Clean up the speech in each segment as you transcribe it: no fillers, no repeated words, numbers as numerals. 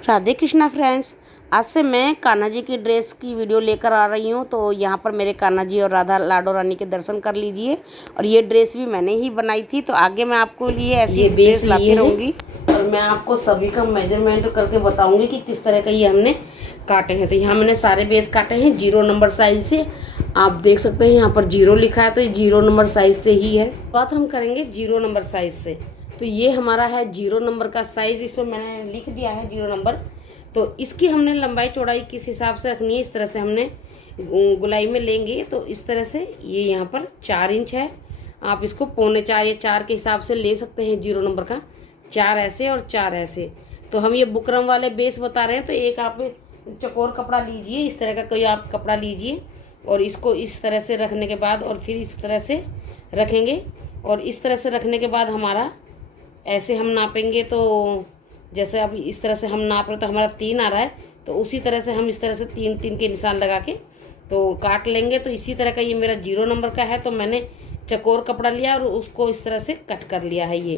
Radhe Krishna friends. आज से मैं कान्हा जी की ड्रेस की वीडियो लेकर आ रही हूँ। तो यहाँ पर मेरे कान्हा जी और राधा लाडो रानी के दर्शन कर लीजिए। और ये ड्रेस भी मैंने ही बनाई थी, तो आगे मैं आपको लिए ऐसी ड्रेस लाती रहूँगी और मैं आपको सभी का मेजरमेंट करके बताऊँगी कि किस तरह का ये हमने काटे हैं। तो यहाँ मैंने सारे बेस काटे हैं 0 नंबर साइज से। आप देख सकते हैं यहाँ पर 0 लिखा है, तो ये 0 नंबर साइज से ही है। बात हम करेंगे 0 नंबर साइज से। तो ये हमारा है 0 नंबर का साइज़, इसमें मैंने लिख दिया है 0 नंबर। तो इसकी हमने लंबाई चौड़ाई किस हिसाब से रखनी है, इस तरह से हमने गुलाई में लेंगे। तो इस तरह से ये यहाँ पर 4 इंच है। आप इसको 3.25 या 4 के हिसाब से ले सकते हैं 0 नंबर का। 4 ऐसे और 4 ऐसे। तो हम ये बुकरम वाले बेस बता रहे हैं, तो एक आप चकोर कपड़ा लीजिए, इस तरह का कोई आप कपड़ा लीजिए और इसको इस तरह से रखने के बाद और फिर इस तरह से रखेंगे। और इस तरह से रखने के बाद हमारा ऐसे हम नापेंगे। तो जैसे अब इस तरह से हम नाप रहे तो हमारा 3 आ रहा है, तो उसी तरह से हम इस तरह से 3 के निशान लगा के तो काट लेंगे। तो इसी तरह का ये मेरा 0 नंबर का है, तो मैंने चकोर कपड़ा लिया और उसको इस तरह से कट कर लिया है। ये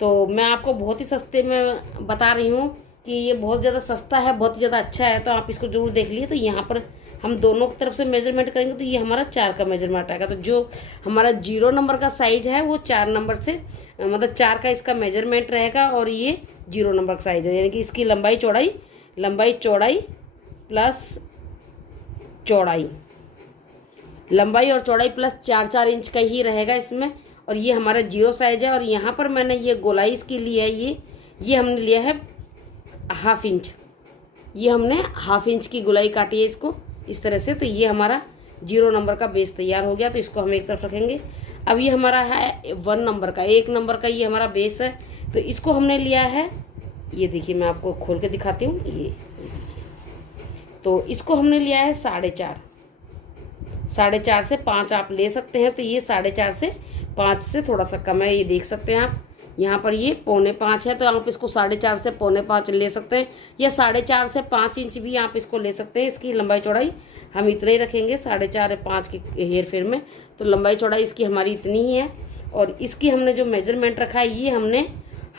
तो मैं आपको बहुत ही सस्ते में बता रही हूँ कि ये बहुत ज़्यादा सस्ता है, बहुत ज़्यादा अच्छा है, तो आप इसको ज़रूर देख लीजिए। तो यहाँ पर हम दोनों की तरफ से मेजरमेंट करेंगे, तो ये हमारा 4 का मेजरमेंट आएगा। तो जो हमारा 0 नंबर का साइज है वो 4 नंबर से मतलब 4 का इसका मेजरमेंट रहेगा। और ये 0 नंबर का साइज है, यानी कि इसकी लंबाई चौड़ाई प्लस चौड़ाई, लंबाई और चौड़ाई प्लस 4-4 इंच का ही रहेगा इसमें। और ये हमारा 0 साइज है। और यहाँ पर मैंने ये गोलाई इसकी ली है, ये हमने लिया है 1/2 इंच। ये हमने 1/2 इंच की गोलाई काटी है इसको इस तरह से। तो ये हमारा 0 नंबर का बेस तैयार हो गया। तो इसको हम एक तरफ रखेंगे। अब ये हमारा है 1 नंबर का, 1 नंबर का ये हमारा बेस है। तो इसको हमने लिया है, ये देखिए मैं आपको खोल के दिखाती हूँ। ये देखिए, तो इसको हमने लिया है 4.5। 4.5 से 5 आप ले सकते हैं। तो ये 4.5 से 5 से थोड़ा सा कम है, ये देख सकते हैं आप। यहाँ पर ये 4.25 है, तो आप इसको 4.5 से 4.25 ले सकते हैं, या 4.5 से 5 इंच भी आप इसको ले सकते हैं। इसकी लंबाई चौड़ाई हम इतना ही रखेंगे, 4.5 या 5 के हेर फेर में। तो लंबाई चौड़ाई इसकी हमारी इतनी ही है। और इसकी हमने जो मेजरमेंट रखा है, ये हमने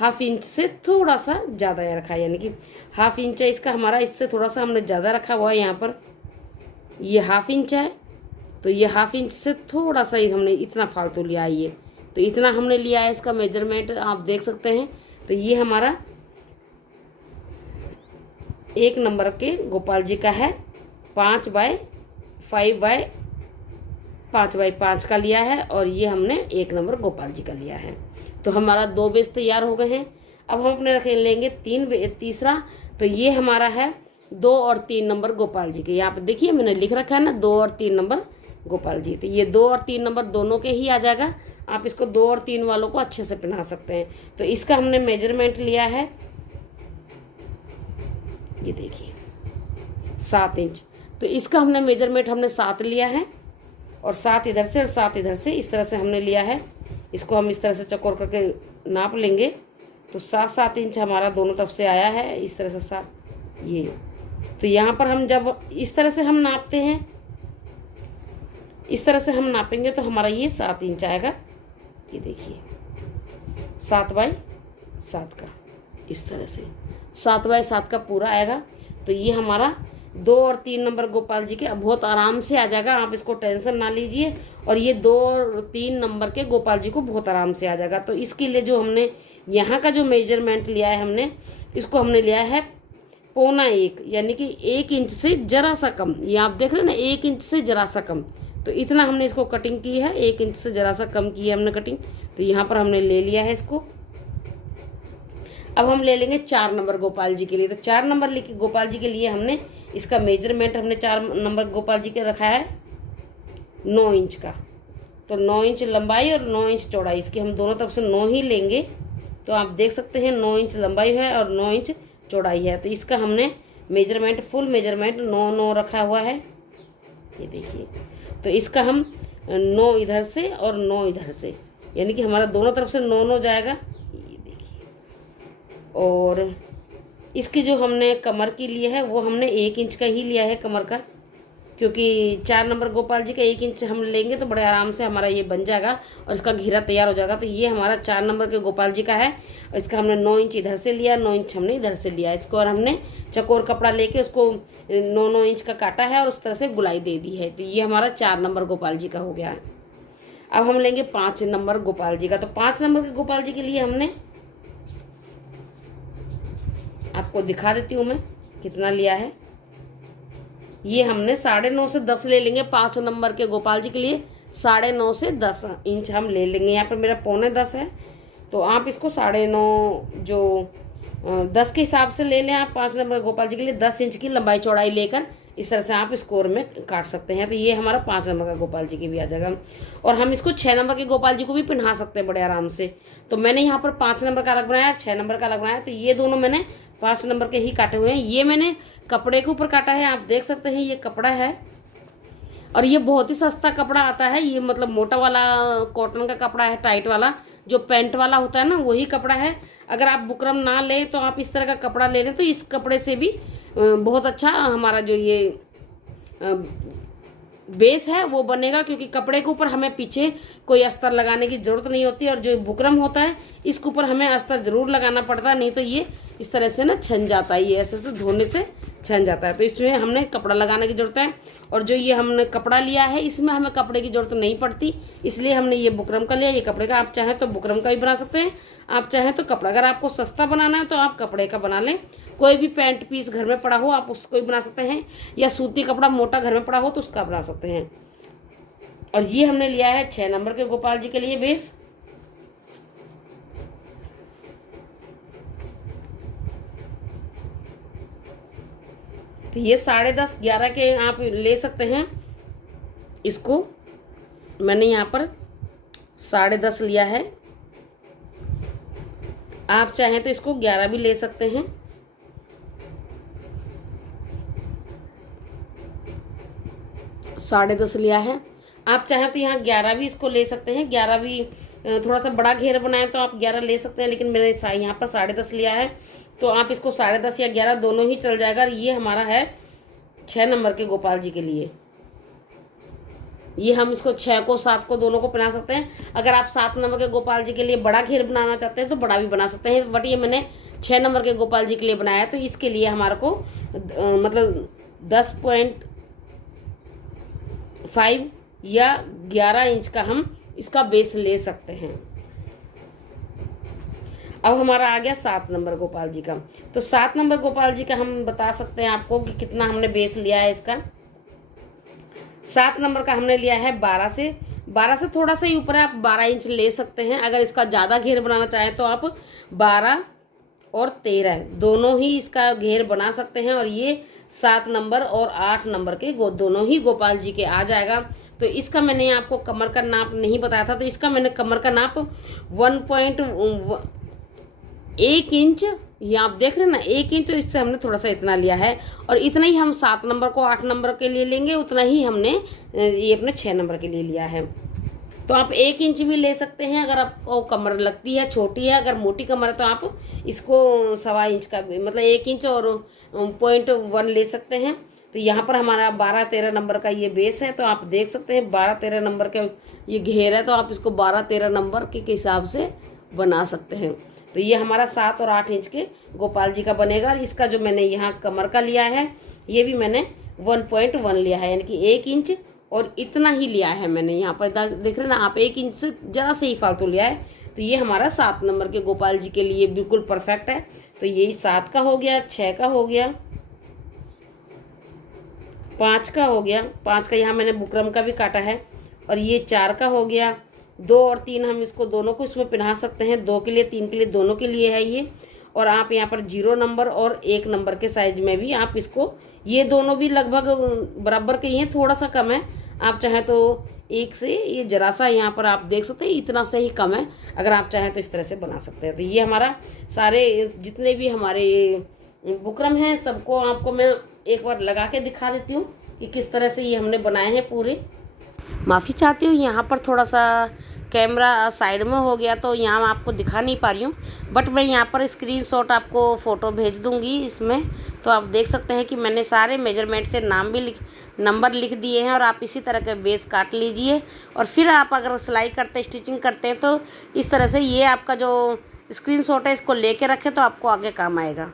1/2 इंच से थोड़ा सा ज़्यादा रखा है, यानी कि 1/2 इंच है इसका हमारा, इससे थोड़ा सा हमने ज़्यादा रखा हुआ है। यहाँ पर ये 1/2 इंच है, तो ये 1/2 इंच से थोड़ा सा ही हमने इतना फालतू लिया है। ये तो इतना हमने लिया है इसका मेजरमेंट, आप देख सकते हैं। तो ये हमारा 1 नंबर के गोपाल जी का है, 5x5 का लिया है। और ये हमने 1 नंबर गोपाल जी का लिया है। तो हमारा 2 बेस तैयार हो गए हैं। अब हम अपने रखे लेंगे तीसरा। तो ये हमारा है 2 और 3 नंबर गोपाल जी के। यहाँ पे देखिए मैंने लिख रखा है ना, 2 और 3 नंबर गोपाल जी। तो ये 2 और 3 नंबर दोनों के ही आ जाएगा। आप इसको 2 और 3 वालों को अच्छे से पहना सकते हैं। तो इसका हमने मेजरमेंट लिया है, ये देखिए 7 इंच। तो इसका हमने मेजरमेंट 7 लिया है, और 7 इधर से और 7 इधर से इस तरह से हमने लिया है। इसको हम इस तरह से चौकोर करके नाप लेंगे। तो 7-7 इंच हमारा दोनों तरफ से आया है, इस तरह से 7 ये। तो यहाँ पर हम जब इस तरह से हम नापते हैं, इस तरह से हम नापेंगे, तो हमारा ये 7 इंच आएगा। ये देखिए 7x7 का, इस तरह से 7x7 का पूरा आएगा। तो ये हमारा 2 और 3 नंबर गोपाल जी के बहुत आराम से आ जाएगा, आप इसको टेंशन ना लीजिए। और ये 2 और 3 नंबर के गोपाल जी को बहुत आराम से आ जाएगा। तो इसके लिए जो हमने यहाँ का जो मेजरमेंट लिया है, हमने इसको हमने लिया है 1.25, यानी कि 1 इंच से ज़रा सा कम। ये आप देख रहे हैं ना, 1 इंच से ज़रा सा कम। तो इतना हमने इसको कटिंग की है, 1 इंच से ज़रा सा कम की है हमने कटिंग। तो यहाँ पर हमने ले लिया है इसको। अब हम ले लेंगे 4 नंबर गोपाल जी के लिए। तो 4 नंबर गोपाल जी के लिए हमने इसका मेजरमेंट हमने 4 नंबर गोपाल जी के रखा है 9 इंच का। तो 9 इंच लंबाई और 9 इंच चौड़ाई, इसकी हम दोनों तरफ से 9 ही लेंगे। तो आप देख सकते हैं 9 इंच लंबाई है और 9 इंच चौड़ाई है। तो इसका हमने मेजरमेंट फुल मेजरमेंट 9 रखा हुआ है, ये देखिए। तो इसका हम 9 इधर से और 9 इधर से, यानी कि हमारा दोनों तरफ से 9 जाएगा, ये देखिए। और इसकी जो हमने कमर की लिए है, वो हमने 1 इंच का ही लिया है कमर का, क्योंकि 4 नंबर गोपाल जी का 1 इंच हम लेंगे तो बड़े आराम से हमारा ये बन जाएगा और इसका घेरा तैयार हो जाएगा। तो ये हमारा 4 नंबर के गोपाल जी का है। इसका हमने 9 इंच इधर से लिया, 9 इंच हमने इधर से लिया इसको, और हमने चकोर कपड़ा लेके उसको 9-9 इंच का काटा है और उस तरह से गुलाई दे दी है। तो ये हमारा 4 नंबर गोपाल जी का हो गया है। अब हम लेंगे 5 नंबर गोपाल जी का। तो 5 नंबर के गोपाल जी के लिए हमने, आपको दिखा देती हूँ मैं कितना लिया है। ये हमने 9.5 से 10 ले लेंगे। 5 नंबर के गोपाल जी के लिए 9.5 से 10 इंच हम ले लेंगे। यहाँ पर मेरा 9.25 है, तो आप इसको 9.5 जो 10 के हिसाब से ले लें आप। 5 नंबर के गोपाल जी के लिए 10 इंच की लंबाई चौड़ाई लेकर इस तरह से आप स्कोर में काट सकते हैं। तो ये हमारा 5 नंबर का गोपाल जी की भी आ जाएगा। और हम इसको 6 नंबर के गोपाल जी को भी पहना सकते हैं बड़े आराम से। तो मैंने यहाँ पर 5 नंबर का अलग बनाया, 6 नंबर का अलग बनाया। तो ये दोनों मैंने 5 नंबर के ही काटे हुए हैं। ये मैंने कपड़े के ऊपर काटा है, आप देख सकते हैं ये कपड़ा है और ये बहुत ही सस्ता कपड़ा आता है। ये मतलब मोटा वाला कॉटन का कपड़ा है, टाइट वाला जो पैंट वाला होता है ना, वही कपड़ा है। अगर आप बुकरम ना लें तो आप इस तरह का कपड़ा ले लें, तो इस कपड़े से भी बहुत अच्छा हमारा जो ये बेस है वो बनेगा, क्योंकि कपड़े के ऊपर हमें पीछे कोई अस्तर लगाने की ज़रूरत नहीं होती। और जो बुकरम होता है इसके ऊपर हमें अस्तर ज़रूर लगाना पड़ता है, नहीं तो ये इस तरह से ना छन जाता है, ये ऐसे से धोने से छन जाता है। तो इसमें हमने कपड़ा लगाने की ज़रूरत है। और जो ये हमने कपड़ा लिया है इसमें हमें कपड़े की ज़रूरत नहीं पड़ती, इसलिए हमने ये बुकरम का लिया, ये कपड़े का। आप चाहें तो बुकरम का भी बना सकते हैं, आप चाहें तो कपड़ा। अगर आपको सस्ता बनाना है तो आप कपड़े का बना लें। कोई भी पैंट पीस घर में पड़ा हो आप उसको भी बना सकते हैं, या सूती कपड़ा मोटा घर में पड़ा हो तो उसका बना सकते हैं। और ये हमने लिया है 6 नंबर के गोपाल जी के लिए बेस। तो ये 10.5 11 के आप ले सकते हैं। इसको मैंने यहाँ पर 10.5 लिया है, आप चाहें तो इसको 11 भी ले सकते हैं। साढ़े 10 लिया है, आप चाहें तो यहाँ 11 भी इसको ले सकते हैं। 11 भी थोड़ा सा बड़ा घेर बनाए तो आप 11 ले सकते हैं, लेकिन मैंने यहाँ पर 10.5 लिया है, तो आप इसको 10.5 या 11 दोनों ही चल जाएगा। ये हमारा है 6 नंबर के गोपाल जी के लिए। ये हम इसको 6 को 7 को दोनों को पहना सकते हैं। अगर आप 7 नंबर के गोपाल जी के लिए बड़ा घेर बनाना चाहते हैं तो बड़ा भी बना सकते हैं, बट ये मैंने 6 नंबर के गोपाल जी के लिए बनाया, तो इसके लिए हमारे को मतलब 10.5 या 11 इंच का हम इसका बेस ले सकते हैं। अब हमारा आ गया 7 नंबर गोपाल जी का। तो 7 नंबर गोपाल जी का हम बता सकते हैं आपको कि कितना हमने बेस लिया है इसका। 7 नंबर का हमने लिया है 12 से थोड़ा सा ही ऊपर है, आप 12 इंच ले सकते हैं। अगर इसका ज़्यादा घेर बनाना चाहें तो आप 12 और 13 दोनों ही इसका घेर बना सकते हैं। और ये 7 नंबर और 8 नंबर के दोनों ही गोपाल जी के आ जाएगा। तो इसका मैंने आपको कमर का नाप नहीं बताया था, तो इसका मैंने कमर का नाप 1 इंच, ये आप देख रहे हैं ना 1 इंच, इससे हमने थोड़ा सा इतना लिया है। और इतना ही हम 7 नंबर को 8 नंबर के लिए लेंगे, उतना ही हमने ये अपने 6 नंबर के लिए लिया है। तो आप 1 इंच भी ले सकते हैं अगर आपको कमर लगती है छोटी है। अगर मोटी कमर है तो आप इसको 1.25 इंच का मतलब 1 इंच और 0.1 ले सकते हैं। तो यहाँ पर हमारा 12-13 नंबर का ये बेस है, तो आप देख सकते हैं 12-13 नंबर का ये घेर है, तो आप इसको 12-13 नंबर के हिसाब से बना सकते हैं। तो ये हमारा 7 और 8 इंच के गोपाल जी का बनेगा। इसका जो मैंने यहाँ कमर का लिया है ये भी मैंने 1.1 लिया है, यानी कि 1 इंच और इतना ही लिया है मैंने। यहाँ पर देख रहे हैं ना आप, 1 इंच से ज़रा से ही फालतू लिया है। तो ये हमारा 7 नंबर के गोपाल जी के लिए बिल्कुल परफेक्ट है। तो यही 7 का हो गया, 6 का हो गया, 5 का हो गया, 5 का यहाँ मैंने बुकरम का भी काटा है, और ये 4 का हो गया। 2 और 3 हम इसको दोनों को इसमें पहना सकते हैं, 2 के लिए 3 के लिए दोनों के लिए है ये। और आप यहाँ पर 0 नंबर और 1 नंबर के साइज में भी आप इसको, ये दोनों भी लगभग बराबर के ही हैं, थोड़ा सा कम है। आप चाहें तो 1 से ये जरा सा यहाँ पर आप देख सकते हैं इतना से ही कम है, अगर आप चाहें तो इस तरह से बना सकते हैं। तो ये हमारा सारे जितने भी हमारे बुकरम हैं सबको आपको मैं एक बार लगा के दिखा देती हूँ कि किस तरह से ये हमने बनाए हैं पूरे। माफ़ी चाहती हूँ, यहाँ पर थोड़ा सा कैमरा साइड में हो गया तो यहाँ मैं आपको दिखा नहीं पा रही हूँ, बट मैं यहाँ पर स्क्रीनशॉट आपको फ़ोटो भेज दूँगी इसमें। तो आप देख सकते हैं कि मैंने सारे मेजरमेंट से नंबर लिख दिए हैं। और आप इसी तरह के बेस काट लीजिए और फिर आप अगर सिलाई करते स्टिचिंग करते हैं तो इस तरह से ये आपका जो स्क्रीनशॉट है इसको लेके रखें तो आपको आगे काम आएगा।